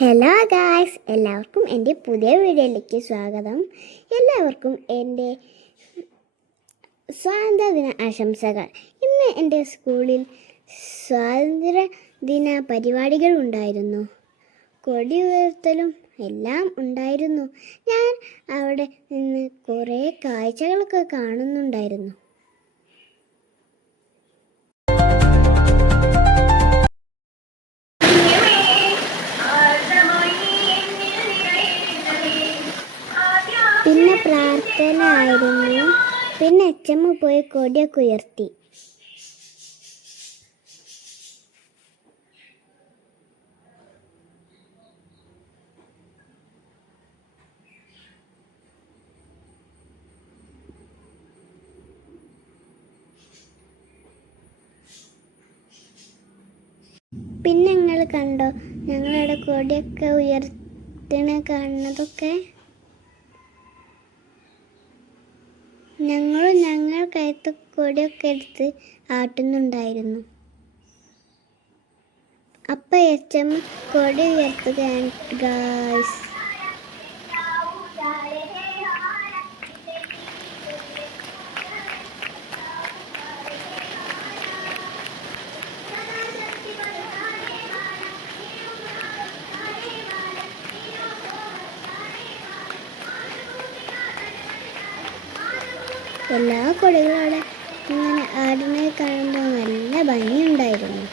Hello guys, എല്ലാവർക്കും എൻ്റെ പുതിയ വീഡിയോയിലേക്ക് സ്വാഗതം. എല്ലാവർക്കും എൻ്റെ സ്വാതന്ത്ര്യദിന ആശംസകൾ. ഇന്ന് എൻ്റെ സ്കൂളിൽ സ്വാതന്ത്ര്യദിന പരിപാടികൾ ഉണ്ടായിരുന്നു. കൊടി ഉയർത്തലും എല്ലാം ഉണ്ടായിരുന്നു. ഞാൻ അവിടെ നിന്ന് കുറേ കാഴ്ചകളൊക്കെ കാണുന്നുണ്ടായിരുന്നു. പിന്നെ പ്രാർത്ഥന ആയിരുന്നു. പിന്നെ അച്ഛമ്മ പോയി കൊടിയൊക്കെ ഉയർത്തി. പിന്നെ നിങ്ങൾ കണ്ടോ ഞങ്ങളുടെ കൊടിയൊക്കെ കാണുന്നതൊക്കെ? ഞങ്ങൾ കയത്ത കൊടിയൊക്കെ എടുത്ത് ആട്ടുന്നുണ്ടായിരുന്നു. അപ്പം അച്ഛമ്മ കൊടി ഉയർത്തുകയാണ് ഗായ്സ്. എല്ലാ കൊടികളോടെ ഇങ്ങനെ ആടിനെ കാണുമ്പോൾ നല്ല ഭംഗിയുണ്ടായിരുന്നു.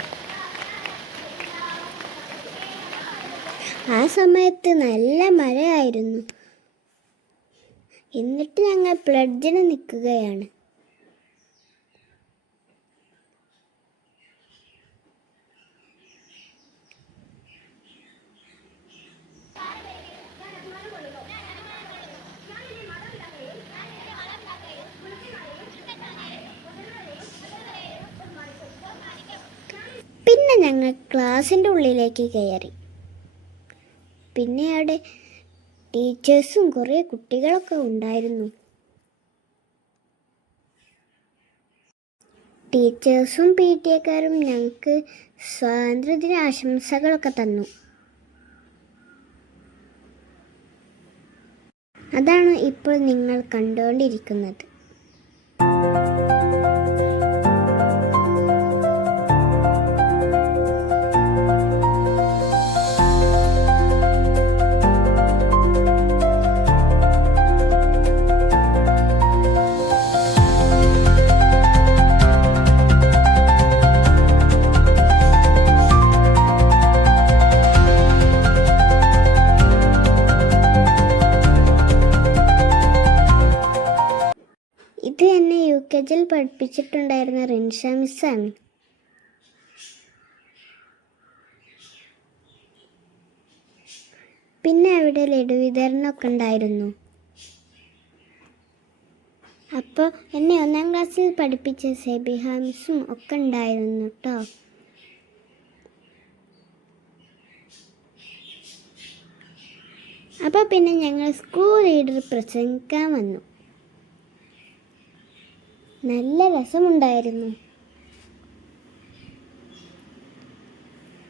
ആ സമയത്ത് നല്ല മഴയായിരുന്നു. എന്നിട്ട് ഞങ്ങൾ പ്ലഡ്ജിന് നിൽക്കുകയാണ്. പിന്നെ ഞങ്ങൾ ക്ലാസ്സിൻ്റെ ഉള്ളിലേക്ക് കയറി. പിന്നെ അവിടെ ടീച്ചേഴ്സും കുറേ കുട്ടികളൊക്കെ ഉണ്ടായിരുന്നു. ടീച്ചേഴ്സും പി ടി എക്കാരും ഞങ്ങൾക്ക് സ്വാതന്ത്ര്യദിന ആശംസകളൊക്കെ തന്നു. അതാണ് ഇപ്പോൾ നിങ്ങൾ കണ്ടുകൊണ്ടിരിക്കുന്നത്. ഇത് എന്നെ UKG പഠിപ്പിച്ചിട്ടുണ്ടായിരുന്ന റിൻഷ മിസ്സാണ്. പിന്നെ അവിടെ ലഡു വിതരണമൊക്കെ ഉണ്ടായിരുന്നു. അപ്പോൾ എന്നെ 1ാം ക്ലാസ്സിൽ പഠിപ്പിച്ച സെബിഹ മിസ്സും ഒക്കെ ഉണ്ടായിരുന്നു കേട്ടോ. അപ്പോൾ പിന്നെ ഞങ്ങൾ സ്കൂൾ ലീഡർ പ്രസംഗിക്കാൻ വന്നു. നല്ല രസമുണ്ടായിരുന്നു.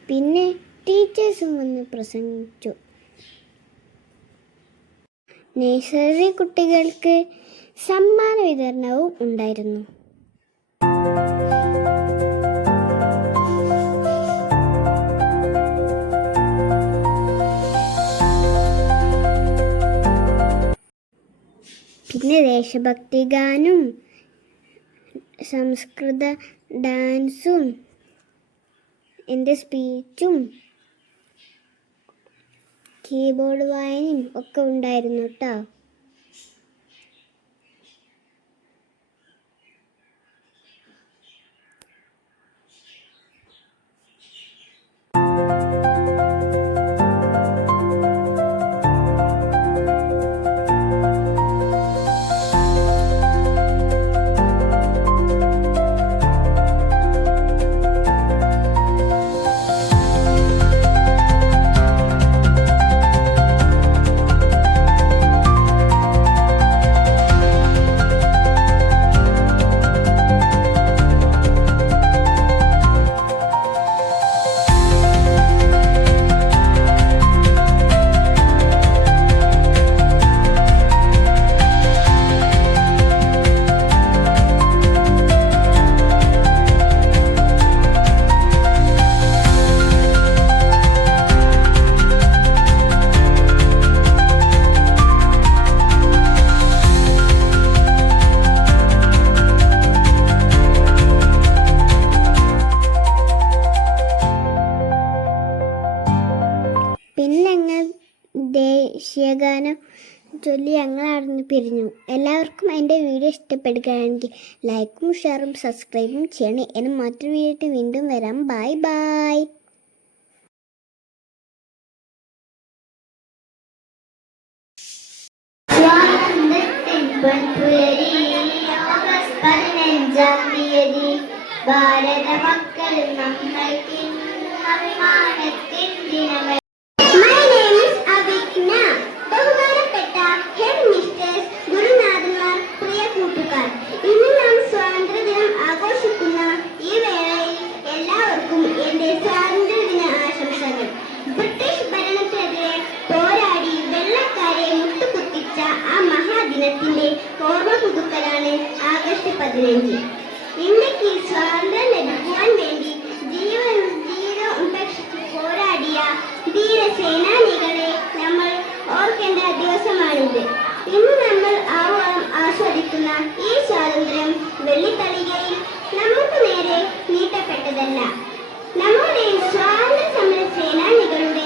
പിന്നെ ടീച്ചേഴ്സും വന്ന് പ്രസംഗിച്ചു. നഴ്സറി കുട്ടികൾക്ക് സമ്മാന വിതരണവും ഉണ്ടായിരുന്നു. പിന്നെ ദേശഭക്തി ഗാനും സംസ്കൃത ഡാൻസും എൻ്റെ സ്പീച്ചും കീബോർഡ് വായനയും ഒക്കെ ഉണ്ടായിരുന്നു കേട്ടോ. ദേശീയഗാനം ചൊല്ലി ഞങ്ങൾ അവിടുന്ന് പിരിഞ്ഞു. എല്ലാവർക്കും എൻ്റെ വീഡിയോ ഇഷ്ടപ്പെടുകയാണെങ്കിൽ ലൈക്കും ഷെയറും സബ്സ്ക്രൈബും ചെയ്യണേ. എന്നെ മറ്റൊരു വീഡിയോ വീണ്ടും വരാം. Bye bye. ഭാരത മക്കൾ നമ്മൾക്കിന്ന് അഭിമാനത്തിൻ ദിനങ്ങൾ. My name is Abhigna. ബഹുമാനപ്പെട്ട ഹെഡ് മിസ്റ്റേഴ്സ്, ഗുരുനാഥന്മാർ, പ്രിയ കൂട്ടുകാർ, ഇന്ന് നാം സ്വാതന്ത്ര്യദിനം ആഘോഷിക്കുന്ന ഈ വേളയിൽ എല്ലാവർക്കും എൻ്റെ സ്വാതന്ത്ര്യദിന ആശംസകൾ. ബ്രിട്ടീഷ് ഭരണത്തിനെതിരെ പോരാടി വെള്ളക്കാരെ മുട്ടുകുത്തിച്ച ആ മഹാദിനത്തിന്റെ ഓർമ്മ പുതുക്കലാണ് ആഗസ്റ്റ് 15. ഇന്ത്യക്ക് സ്വാതന്ത്ര്യം ലഭിക്കുവാൻ വേണ്ടി ജീവൻ ഉപേക്ഷിച്ച് പോരാടിയ ധീരസേനാനികളെ നമ്മൾ ഓർക്കേണ്ട ദിവസമാണിത്. ഇന്ന് നമ്മൾ ആസ്വദിക്കുന്ന ഈ സ്വാതന്ത്ര്യം വെള്ളിത്തളികയിൽ നമുക്ക് നേരെ നീട്ടപ്പെട്ടതല്ല. നമ്മുടെ സ്വാതന്ത്ര്യ സമര സേനാനികളുടെ